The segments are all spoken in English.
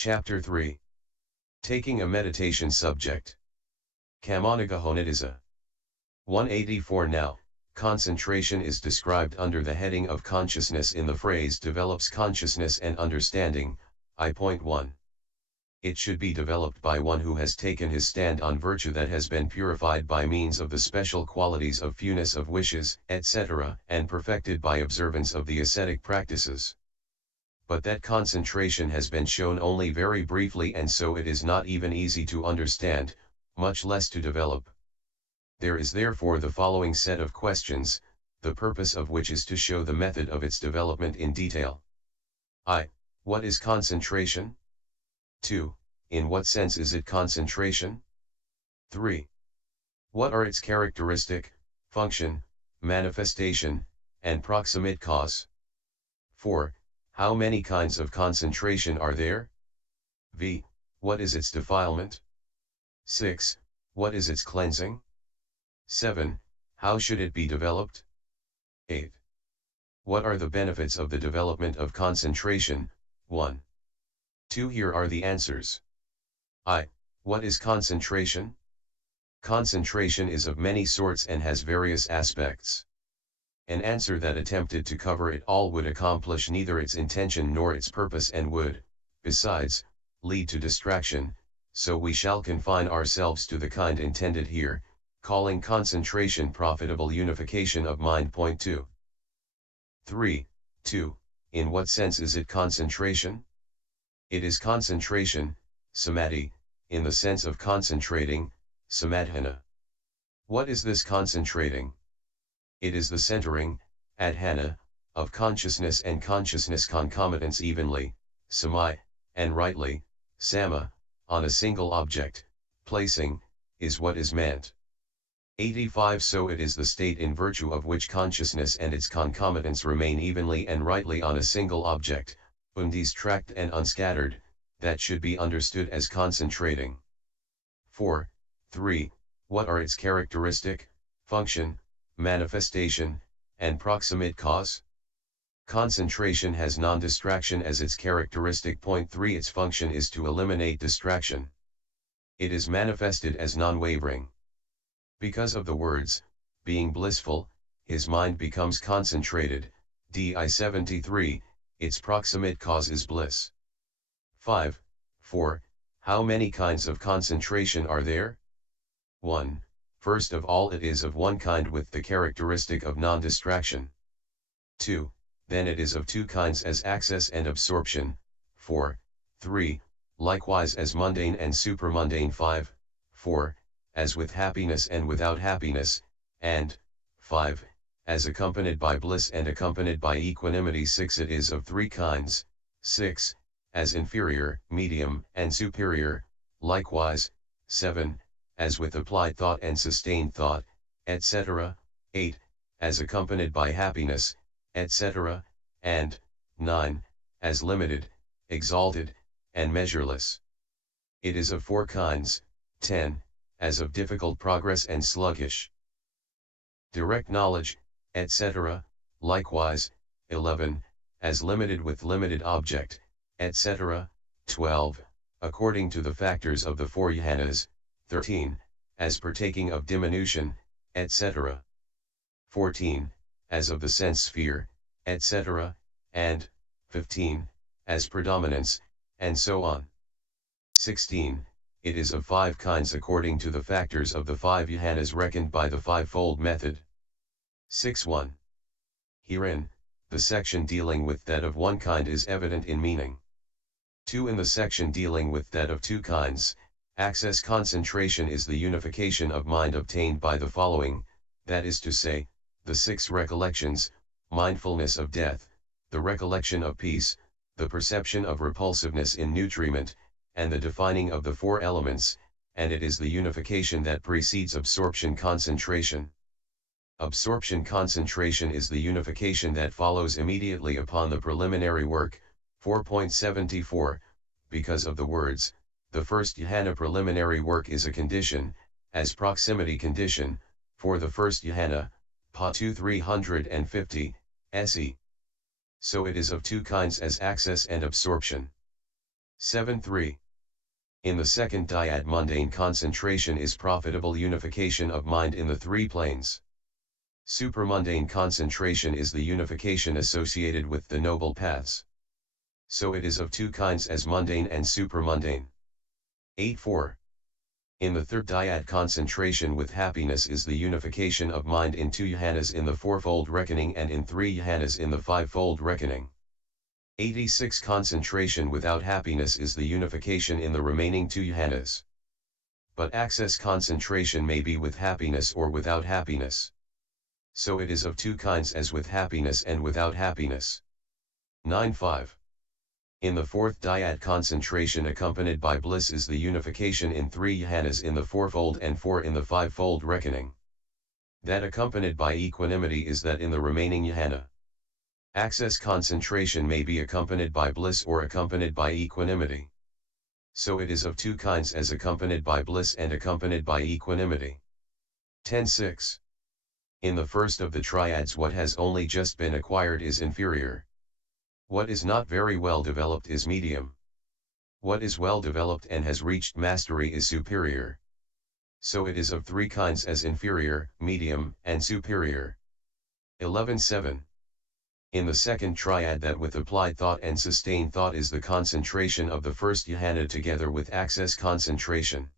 Chapter 3. Taking a meditation subject. Kammaþhána-gahaóa-niddesa. 184. Now, concentration is described under the heading of consciousness in the phrase develops consciousness and understanding, I.1. It should be developed by one who has taken his stand on virtue that has been purified by means of the special qualities of fewness of wishes, etc., and perfected by observance of the ascetic practices. But that concentration has been shown only very briefly, and so it is not even easy to understand, much less to develop. There is therefore the following set of questions, the purpose of which is to show the method of its development in detail. I. What is concentration? 2. In what sense is it concentration? 3. What are its characteristic, function, manifestation, and proximate cause? 4. How many kinds of concentration are there? V. What is its defilement? 6. What is its cleansing? 7. How should it be developed? 8. What are the benefits of the development of concentration? 1. 2. Here are the answers. I. What is concentration? Concentration is of many sorts and has various aspects. An answer that attempted to cover it all would accomplish neither its intention nor its purpose, and would, besides, lead to distraction, so we shall confine ourselves to the kind intended here, calling concentration profitable unification of mind. 2. 3. 2. In what sense is it concentration? It is concentration, samadhi, in the sense of concentrating, samadhana. What is this concentrating? It is the centering, adhana, of consciousness and consciousness concomitants evenly, samai, and rightly, sama, on a single object, placing, is what is meant. 85. So it is the state in virtue of which consciousness and its concomitants remain evenly and rightly on a single object, undistracted and unscattered, that should be understood as concentrating. 4. 3. What are its characteristic, function, manifestation, and proximate cause? Concentration has non-distraction as its characteristic. 3. Its function is to eliminate distraction. It is manifested as non-wavering. Because of the words, being blissful, his mind becomes concentrated, di 73, its proximate cause is bliss. 5. 4. How many kinds of concentration are there? 1. First of all, it is of one kind with the characteristic of non-distraction. 2. Then it is of two kinds, as access and absorption. 4. 3. Likewise as mundane and supramundane. 5. 4. As with happiness and without happiness, and 5. As accompanied by bliss and accompanied by equanimity. 6. It is of three kinds. 6. As inferior, medium, and superior. Likewise. 7. As with applied thought and sustained thought, etc. 8. As accompanied by happiness, etc. and 9. As limited, exalted, and measureless. It is of four kinds. 10. As of difficult progress and sluggish. Direct knowledge, etc. Likewise. 11. As limited with limited object, etc. 12. According to the factors of the four jhanas. 13. As partaking of diminution, etc. 14. As of the sense sphere, etc. and 15. As predominance, and so on. 16. It is of five kinds according to the factors of the five jhanas reckoned by the fivefold method. 6.1. Herein, the section dealing with that of one kind is evident in meaning. 2. In the section dealing with that of two kinds, access concentration is the unification of mind obtained by the following, that is to say, the six recollections, mindfulness of death, the recollection of peace, the perception of repulsiveness in nutriment, and the defining of the four elements, and it is the unification that precedes absorption concentration. Absorption concentration is the unification that follows immediately upon the preliminary work, 4.74, because of the words, the first jhana preliminary work is a condition, as proximity condition, for the first jhana, Pa 2350, se. So it is of two kinds, as access and absorption. 7-3. In the second dyad, mundane concentration is profitable unification of mind in the three planes. Supramundane concentration is the unification associated with the noble paths. So it is of two kinds, as mundane and supramundane. 8-4. In the third dyad, concentration with happiness is the unification of mind in two jhanas in the fourfold reckoning and in three jhanas in the fivefold reckoning. 86. Concentration without happiness is the unification in the remaining two jhanas. But access concentration may be with happiness or without happiness. So it is of two kinds, as with happiness and without happiness. 9-5. In the fourth dyad, concentration accompanied by bliss is the unification in three jhanas in the fourfold and four in the fivefold reckoning. That accompanied by equanimity is that in the remaining jhana. Access concentration may be accompanied by bliss or accompanied by equanimity. So it is of two kinds, as accompanied by bliss and accompanied by equanimity. 10-6. In the first of the triads, what has only just been acquired is inferior. What is not very well developed is medium. What is well developed and has reached mastery is superior. So it is of three kinds, as inferior, medium, and superior. 11-7. In the second triad, that with applied thought and sustained thought is the concentration of the first jhana together with access concentration.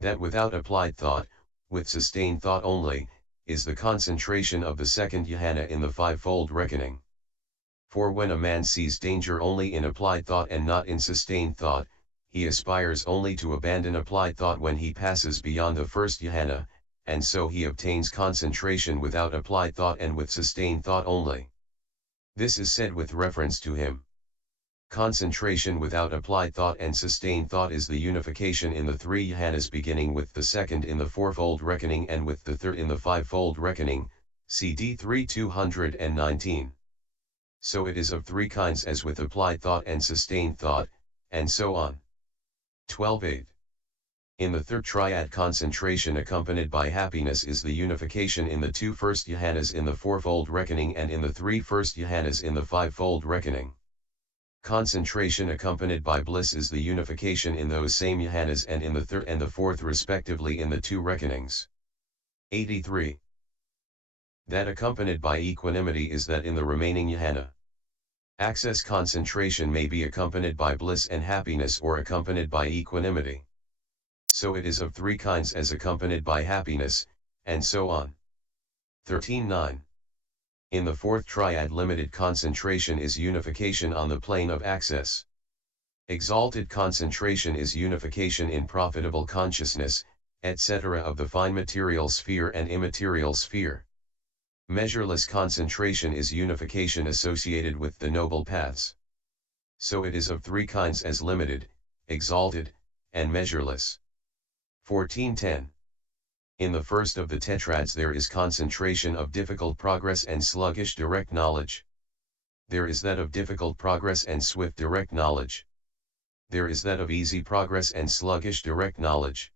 That without applied thought, with sustained thought only, is the concentration of the second jhana in the fivefold reckoning. For when a man sees danger only in applied thought and not in sustained thought, he aspires only to abandon applied thought when he passes beyond the first jhana, and so he obtains concentration without applied thought and with sustained thought only. This is said with reference to him. Concentration without applied thought and sustained thought is the unification in the three jhanas, beginning with the second in the fourfold reckoning and with the third in the fivefold reckoning, CD 3-219. So it is of three kinds, as with applied thought and sustained thought, and so on. 12-8. In the third triad, concentration accompanied by happiness is the unification in the two first jhanas in the fourfold reckoning and in the three first jhanas in the fivefold reckoning. Concentration accompanied by bliss is the unification in those same jhanas and in the third and the fourth respectively in the two reckonings. 83. That accompanied by equanimity is that in the remaining jhana. Access concentration may be accompanied by bliss and happiness or accompanied by equanimity. So it is of three kinds, as accompanied by happiness, and so on. 13-9. In the fourth triad, limited concentration is unification on the plane of access. Exalted concentration is unification in profitable consciousness, etc. of the fine material sphere and immaterial sphere. Measureless concentration is unification associated with the noble paths. So it is of three kinds, as limited, exalted, and measureless. 14-10. In the first of the tetrads there is concentration of difficult progress and sluggish direct knowledge. There is that of difficult progress and swift direct knowledge. There is that of easy progress and sluggish direct knowledge.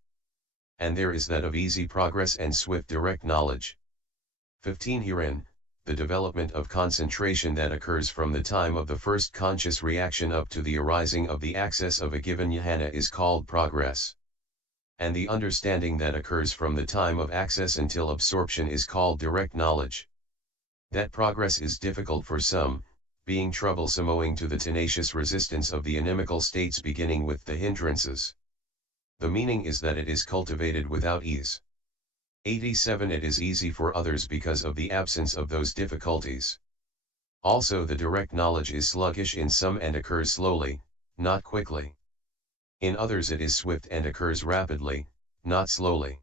And there is that of easy progress and swift direct knowledge. 15. Herein, the development of concentration that occurs from the time of the first conscious reaction up to the arising of the access of a given jhana is called progress. And the understanding that occurs from the time of access until absorption is called direct knowledge. That progress is difficult for some, being troublesome owing to the tenacious resistance of the inimical states beginning with the hindrances. The meaning is that it is cultivated without ease. 87. It is easy for others because of the absence of those difficulties. Also the direct knowledge is sluggish in some and occurs slowly, not quickly. In others it is swift and occurs rapidly, not slowly.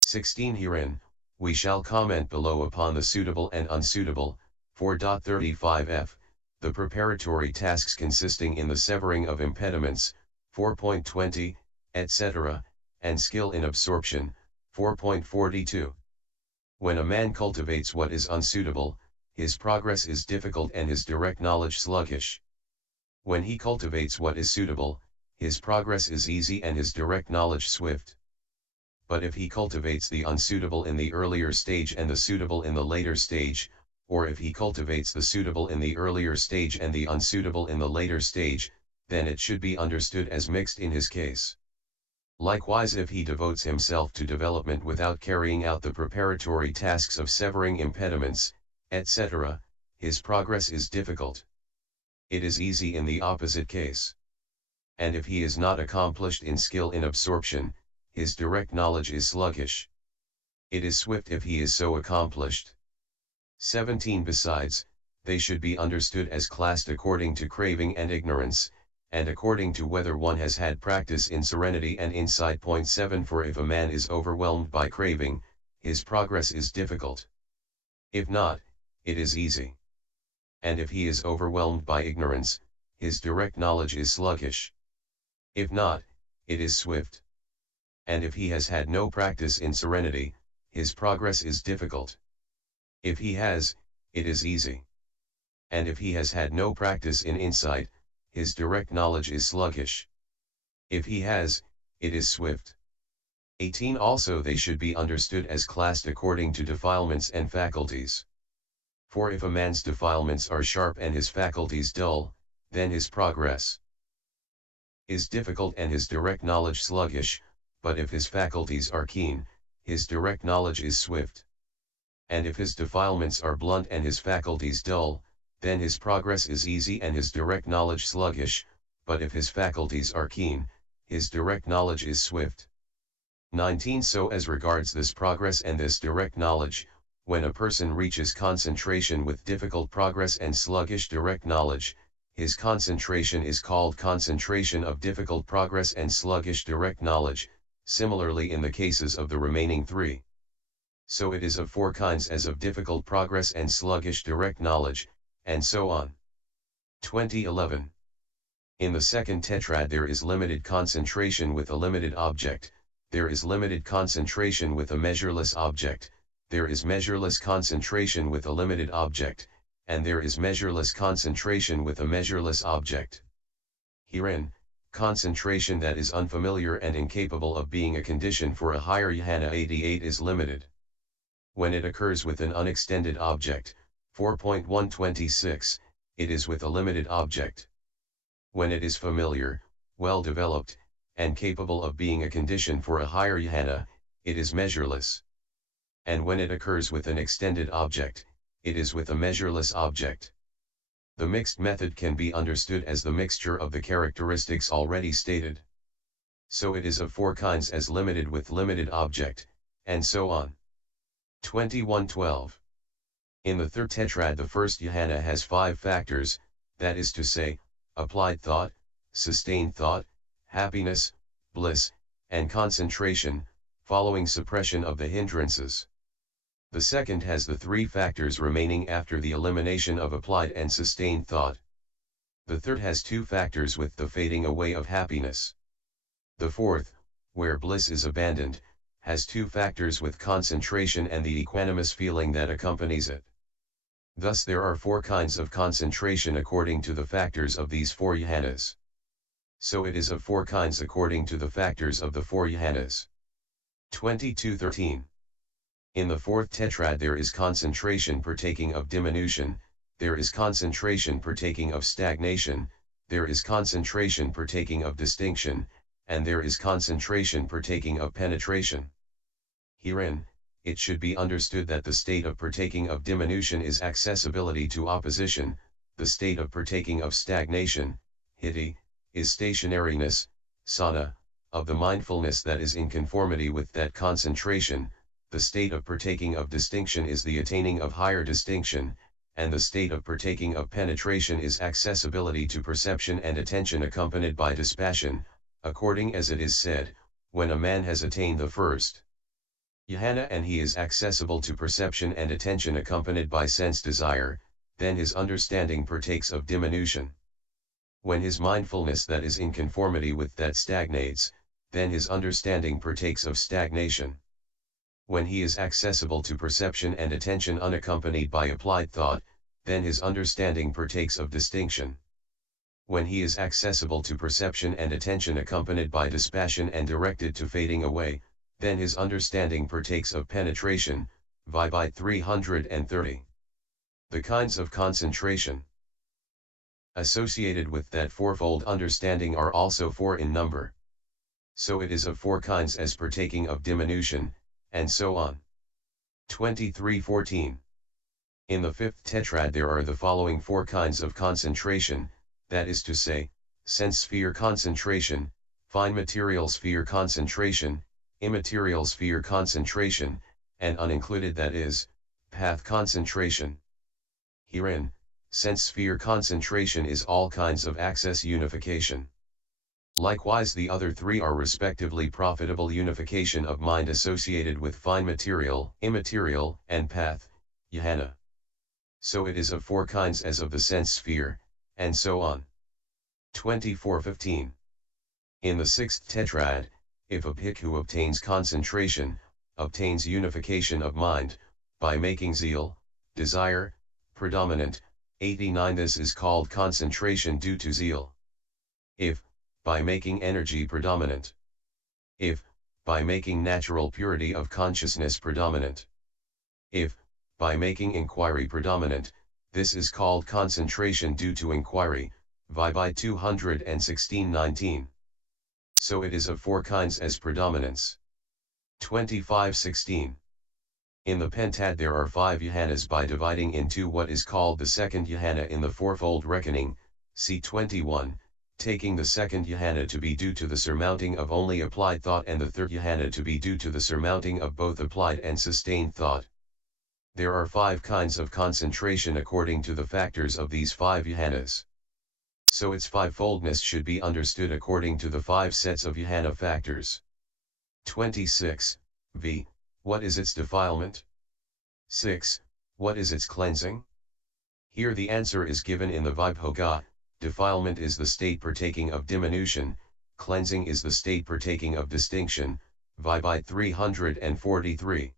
16. Herein, we shall comment below upon the suitable and unsuitable, 4.35f, the preparatory tasks consisting in the severing of impediments, 4.20, etc., and skill in absorption, 4.42. When a man cultivates what is unsuitable, his progress is difficult and his direct knowledge sluggish. When he cultivates what is suitable, his progress is easy and his direct knowledge swift. But if he cultivates the unsuitable in the earlier stage and the suitable in the later stage, or if he cultivates the suitable in the earlier stage and the unsuitable in the later stage, then it should be understood as mixed in his case. Likewise, if he devotes himself to development without carrying out the preparatory tasks of severing impediments, etc., his progress is difficult. It is easy in the opposite case. And if he is not accomplished in skill in absorption, his direct knowledge is sluggish. It is swift if he is so accomplished. 17. Besides, they should be understood as classed according to craving and ignorance, and according to whether one has had practice in serenity and insight. 7. For if a man is overwhelmed by craving, his progress is difficult. If not, it is easy. And if he is overwhelmed by ignorance, his direct knowledge is sluggish. If not, it is swift. And if he has had no practice in serenity, his progress is difficult. If he has, it is easy. And if he has had no practice in insight, his direct knowledge is sluggish. If he has, it is swift. 18. Also they should be understood as classed according to defilements and faculties. For if a man's defilements are sharp and his faculties dull, then his progress is difficult and his direct knowledge sluggish, but if his faculties are keen, his direct knowledge is swift. And if his defilements are blunt and his faculties dull, then his progress is easy and his direct knowledge sluggish, but if his faculties are keen, his direct knowledge is swift. 19. So as regards this progress and this direct knowledge, when a person reaches concentration with difficult progress and sluggish direct knowledge, his concentration is called concentration of difficult progress and sluggish direct knowledge, similarly in the cases of the remaining three. So it is of four kinds, as of difficult progress and sluggish direct knowledge, and so on. 2011. In the second tetrad there is limited concentration with a limited object, there is limited concentration with a measureless object, there is measureless concentration with a limited object, and there is measureless concentration with a measureless object. Herein, concentration that is unfamiliar and incapable of being a condition for a higher jhana 88 is limited. When it occurs with an unextended object, 4.126, it is with a limited object. When it is familiar, well developed, and capable of being a condition for a higher jhana, it is measureless. And when it occurs with an extended object, it is with a measureless object. The mixed method can be understood as the mixture of the characteristics already stated. So it is of four kinds, as limited with limited object, and so on. 2112. In the third tetrad the first jhana has 5 factors, that is to say, applied thought, sustained thought, happiness, bliss, and concentration, following suppression of the hindrances. The second has the 3 factors remaining after the elimination of applied and sustained thought. The third has 2 factors with the fading away of happiness. The fourth, where bliss is abandoned, has 2 factors with concentration and the equanimous feeling that accompanies it. Thus there are 4 kinds of concentration according to the factors of these 4 jhanas. So it is of 4 kinds according to the factors of the 4 jhanas. 2213. In the fourth tetrad there is concentration partaking of diminution, there is concentration partaking of stagnation, there is concentration partaking of distinction, and there is concentration partaking of penetration. Herein, it should be understood that the state of partaking of diminution is accessibility to opposition, the state of partaking of stagnation, hiti, is stationariness, sana, of the mindfulness that is in conformity with that concentration, the state of partaking of distinction is the attaining of higher distinction, and the state of partaking of penetration is accessibility to perception and attention accompanied by dispassion, according as it is said, when a man has attained the first jhana and he is accessible to perception and attention accompanied by sense desire, then his understanding partakes of diminution. When his mindfulness that is in conformity with that stagnates, then his understanding partakes of stagnation. When he is accessible to perception and attention unaccompanied by applied thought, then his understanding partakes of distinction. When he is accessible to perception and attention accompanied by dispassion and directed to fading away, then his understanding partakes of penetration, Vibhite 330. The kinds of concentration. Associated with that fourfold understanding are also 4 in number. So it is of 4 kinds as partaking of diminution, and so on. 23:14. In the 5th tetrad there are the following 4 kinds of concentration, that is to say, sense sphere concentration, fine material sphere concentration, immaterial sphere concentration, and unincluded, that is, path concentration. Herein, sense sphere concentration is all kinds of access unification. Likewise the other 3 are respectively profitable unification of mind associated with fine material, immaterial, and path, jhana. So it is of 4 kinds as of the sense sphere, and so on. 24:15. In the 6th tetrad, if a bhikkhu obtains concentration, obtains unification of mind, by making zeal, desire, predominant, 89, this is called concentration due to zeal. If, by making energy predominant. If, by making natural purity of consciousness predominant. If, by making inquiry predominant, this is called concentration due to inquiry, by 216:19. So it is of 4 kinds as predominance. 25:16. In the pentad there are 5 jhanas by dividing into what is called the second jhana in the fourfold reckoning, c. 21, taking the second jhana to be due to the surmounting of only applied thought and the third jhana to be due to the surmounting of both applied and sustained thought. There are 5 kinds of concentration according to the factors of these 5 jhanas. So its 5-foldness should be understood according to the 5 sets of jhana factors. 26, v. What is its defilement? 6. What is its cleansing? Here the answer is given in the Vibhoga. Defilement is the state partaking of diminution, cleansing is the state partaking of distinction, by 343.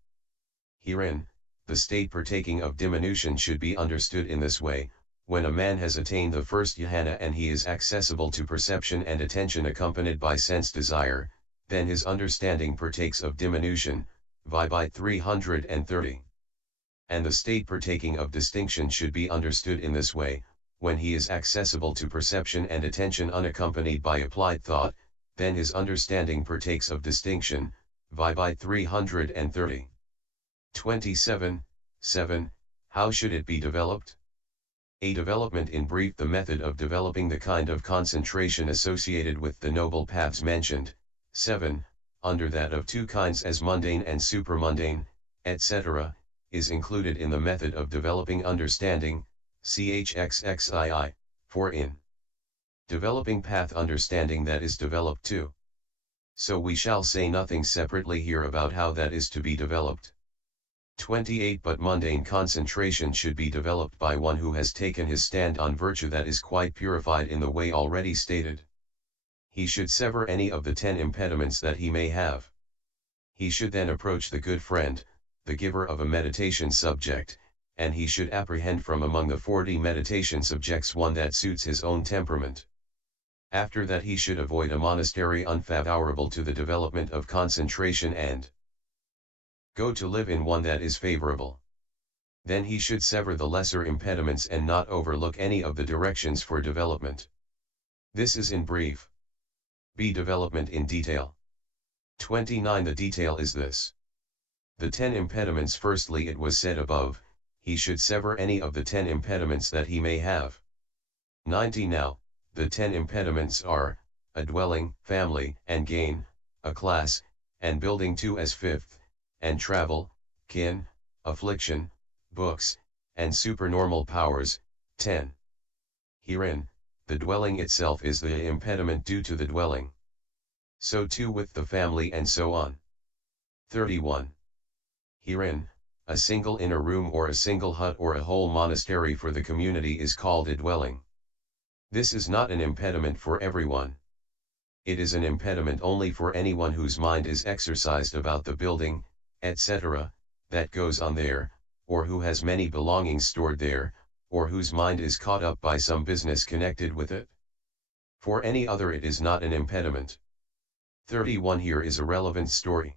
Herein, the state partaking of diminution should be understood in this way: when a man has attained the first jhana and he is accessible to perception and attention accompanied by sense desire, then his understanding partakes of diminution, by 330. And the state partaking of distinction should be understood in this way: when he is accessible to perception and attention unaccompanied by applied thought, then his understanding partakes of distinction, by 330. 27:7. How should it be developed? A development in brief: the method of developing the kind of concentration associated with the noble paths mentioned, 7, under that of 2 kinds as mundane and supramundane, etc., is included in the method of developing understanding, chxxii, 4 in developing path understanding that is developed too. So we shall say nothing separately here about how that is to be developed. 28. But mundane concentration should be developed by one who has taken his stand on virtue that is quite purified in the way already stated. He should sever any of the 10 impediments that he may have. He should then approach the good friend, the giver of a meditation subject, and he should apprehend from among the 40 meditation subjects one that suits his own temperament. After that he should avoid a monastery unfavorable to the development of concentration and go to live in one that is favorable. Then he should sever the lesser impediments and not overlook any of the directions for development. This is in brief. B. Development in detail. 29. The detail is this. The 10 impediments. Firstly, it was said above, he should sever any of the 10 impediments that he may have. 90. Now, the 10 impediments are, a dwelling, family, and gain, a class, and building 2 as 5th, and travel, kin, affliction, books, and supernormal powers, 10. Herein, the dwelling itself is the impediment due to the dwelling. So too with the family and so on. 31. Herein, a single inner room or a single hut or a whole monastery for the community is called a dwelling. This is not an impediment for everyone. It is an impediment only for anyone whose mind is exercised about the building, etc., that goes on there, or who has many belongings stored there, or whose mind is caught up by some business connected with it. For any other it is not an impediment. 31. Here is a relevant story.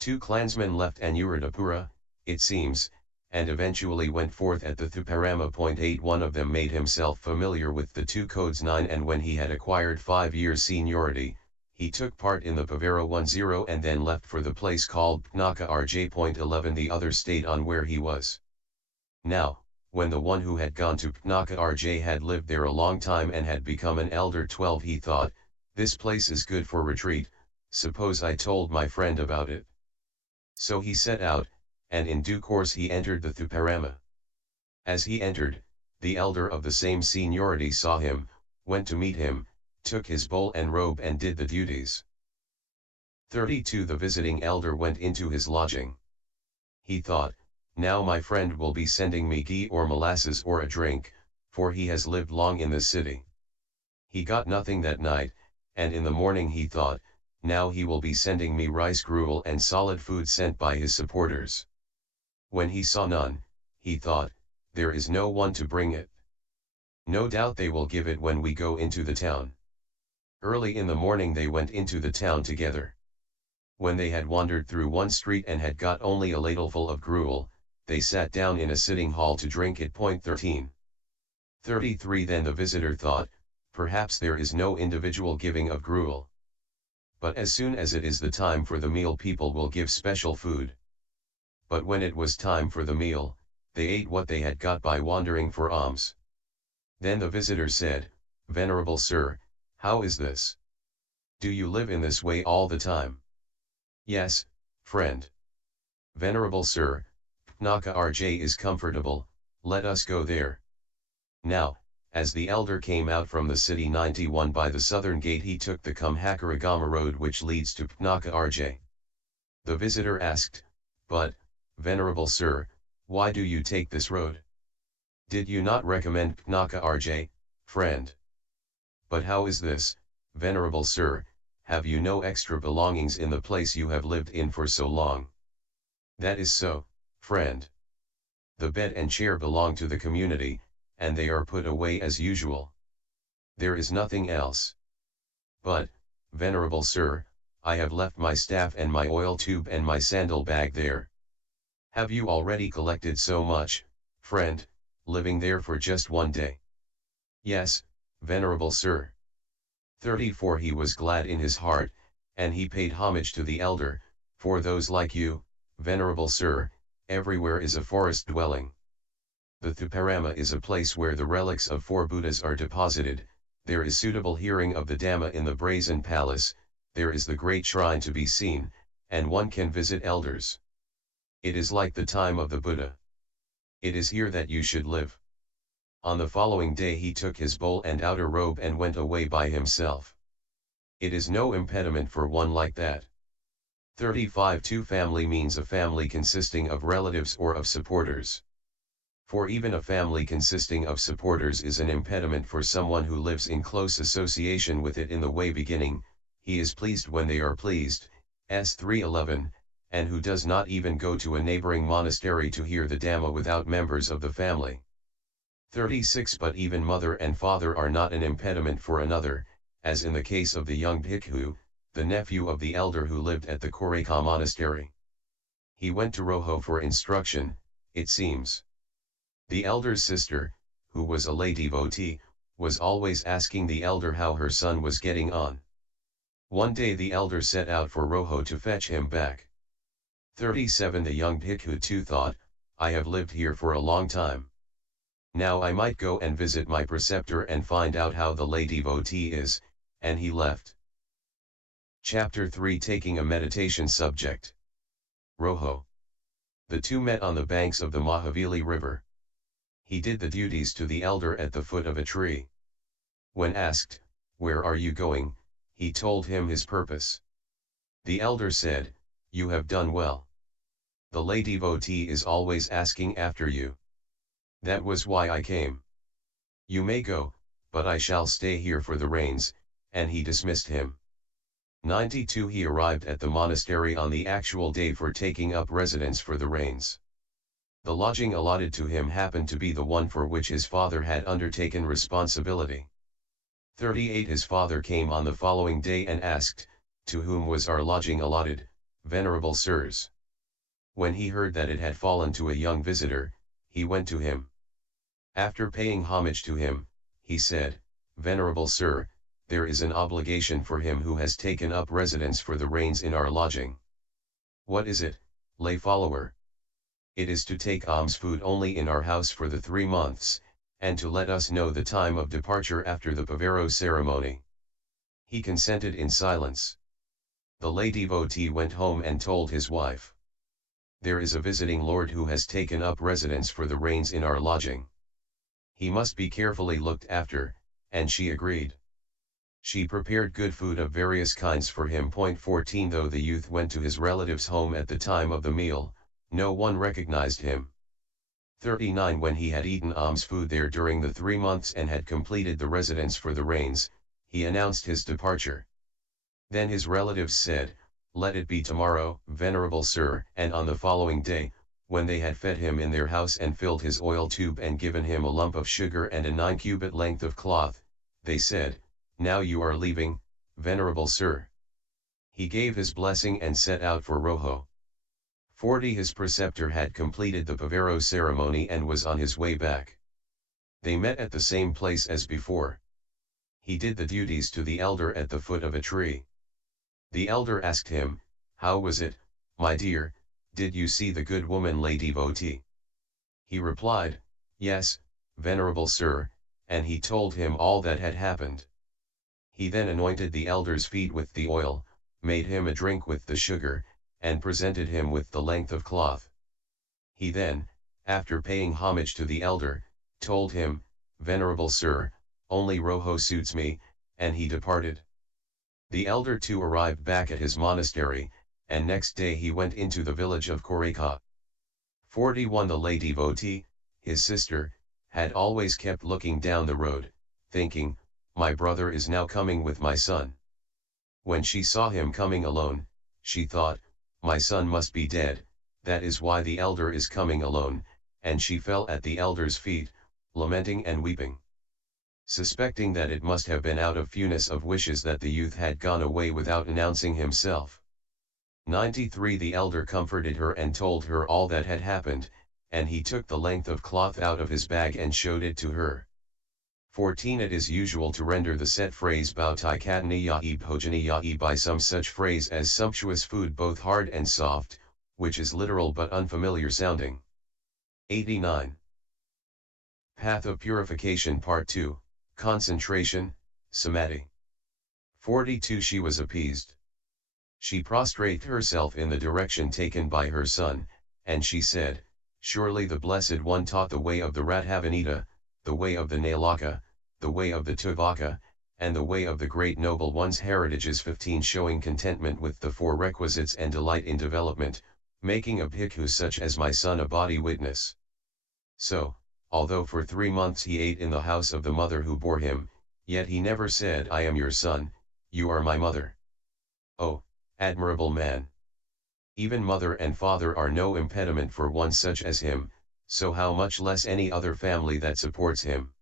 2 clansmen left Anuradhapura, it seems, and eventually went forth at the Thuparama.8. One of them made himself familiar with the two codes 9, and when he had acquired 5 years seniority, he took part in the Pavara 10 and then left for the place called Pnaka-rj.11. The other stayed on where he was. Now, when the one who had gone to Pnaka-rj had lived there a long time and had become an elder 12, he thought, this place is good for retreat, suppose I told my friend about it. So he set out, and in due course he entered the Thuparama. As he entered, the elder of the same seniority saw him, went to meet him, took his bowl and robe and did the duties. 32. The visiting elder went into his lodging. He thought, now my friend will be sending me ghee or molasses or a drink, for he has lived long in the city. He got nothing that night, and in the morning he thought, now he will be sending me rice gruel and solid food sent by his supporters. When he saw none, he thought, there is no one to bring it. No doubt they will give it when we go into the town. Early in the morning they went into the town together. When they had wandered through one street and had got only a ladleful of gruel, they sat down in a sitting hall to drink it. 13. 33. Then the visitor thought, perhaps there is no individual giving of gruel. But as soon as it is the time for the meal, people will give special food. But when it was time for the meal, they ate what they had got by wandering for alms. Then the visitor said, Venerable Sir, how is this? Do you live in this way all the time? Yes, friend. Venerable Sir, Pnaka-rj is comfortable, let us go there. Now, as the elder came out from the city 91 by the southern gate, he took the Kammaþhána-gahaóa road which leads to Pnaka-rj. The visitor asked, but, Venerable Sir, why do you take this road? Did you not recommend Pnaka-rj, friend? But how is this, Venerable Sir, have you no extra belongings in the place you have lived in for so long? That is so, friend. The bed and chair belong to the community, and they are put away as usual. There is nothing else. But, Venerable Sir, I have left my staff and my oil tube and my sandal bag there. Have you already collected so much, friend, living there for just one day? Yes, Venerable Sir. 34. He was glad in his heart, and he paid homage to the elder, for those like you, Venerable Sir, everywhere is a forest dwelling. The Thuparama is a place where the relics of 4 Buddhas are deposited, there is suitable hearing of the Dhamma in the brazen palace, there is the great shrine to be seen, and one can visit elders. It is like the time of the Buddha. It is here that you should live. On the following day he took his bowl and outer robe and went away by himself. It is no impediment for one like that. 35. 2 Family means a family consisting of relatives or of supporters. For even a family consisting of supporters is an impediment for someone who lives in close association with it in the way beginning, he is pleased when they are pleased, s3:11, and who does not even go to a neighboring monastery to hear the Dhamma without members of the family. 36. But even mother and father are not an impediment for another, as in the case of the young bhikkhu, the nephew of the elder who lived at the Koreka monastery. He went to Roho for instruction, it seems. The elder's sister, who was a lay devotee, was always asking the elder how her son was getting on. One day the elder set out for Roho to fetch him back. 37. The young bhikkhu too thought, I have lived here for a long time. Now I might go and visit my preceptor and find out how the lay devotee is, and he left. Chapter 3. Taking a meditation subject. Roho. The two met on the banks of the Mahavili river. He did the duties to the elder at the foot of a tree. When asked, where are you going, he told him his purpose. The elder said, you have done well. The lay devotee is always asking after you. That was why I came. You may go, but I shall stay here for the rains, and he dismissed him. 92. He arrived at the monastery on the actual day for taking up residence for the rains. The lodging allotted to him happened to be the one for which his father had undertaken responsibility. 38. His father came on the following day and asked, to whom was our lodging allotted, Venerable Sirs? When he heard that it had fallen to a young visitor, he went to him. After paying homage to him, he said, "Venerable sir, there is an obligation for him who has taken up residence for the rains in our lodging." "What is it, lay follower?" "It is to take alms food only in our house for the 3 months, and to let us know the time of departure after the Pavero ceremony." He consented in silence. The lay devotee went home and told his wife, "There is a visiting lord who has taken up residence for the rains in our lodging. He must be carefully looked after," and she agreed. She prepared good food of various kinds for him. 14 Though the youth went to his relative's home at the time of the meal, no one recognized him. 39 When he had eaten alms food there during the 3 months and had completed the residence for the rains, he announced his departure. Then his relatives said, "Let it be tomorrow, venerable sir," and on the following day, when they had fed him in their house and filled his oil tube and given him a lump of sugar and a 9-cubit length of cloth, they said, "Now you are leaving, venerable sir." He gave his blessing and set out for Rojo. 40 His preceptor had completed the Pavero ceremony and was on his way back. They met at the same place as before. He did the duties to the elder at the foot of a tree. The elder asked him, "How was it, my dear, did you see the good woman lay devotee?" He replied, "Yes, venerable sir," and he told him all that had happened. He then anointed the elder's feet with the oil, made him a drink with the sugar, and presented him with the length of cloth. He then, after paying homage to the elder, told him, "Venerable sir, only Rojo suits me," and he departed. The elder too arrived back at his monastery, and next day he went into the village of Koreka. 41 The lay devotee, his sister, had always kept looking down the road, thinking, "My brother is now coming with my son." When she saw him coming alone, she thought, "My son must be dead, that is why the elder is coming alone," and she fell at the elder's feet, lamenting and weeping. Suspecting that it must have been out of fewness of wishes that the youth had gone away without announcing himself. 93 The elder comforted her and told her all that had happened, and he took the length of cloth out of his bag and showed it to her. 14 It is usual to render the set phrase Bhadantácariya by some such phrase as sumptuous food, both hard and soft, which is literal but unfamiliar sounding. 89. Path of Purification Part 2, Concentration, Samadhi. 42 She was appeased. She prostrated herself in the direction taken by her son, and she said, "Surely the Blessed One taught the way of the Radhavanita, the way of the Nailaka, the way of the Tuvaka, and the way of the great noble one's heritages." 15 Showing contentment with the 4 requisites and delight in development, making a bhikkhu such as my son a body witness. So, although for 3 months he ate in the house of the mother who bore him, yet he never said, "I am your son, you are my mother." Oh, admirable man! Even mother and father are no impediment for one such as him, so how much less any other family that supports him.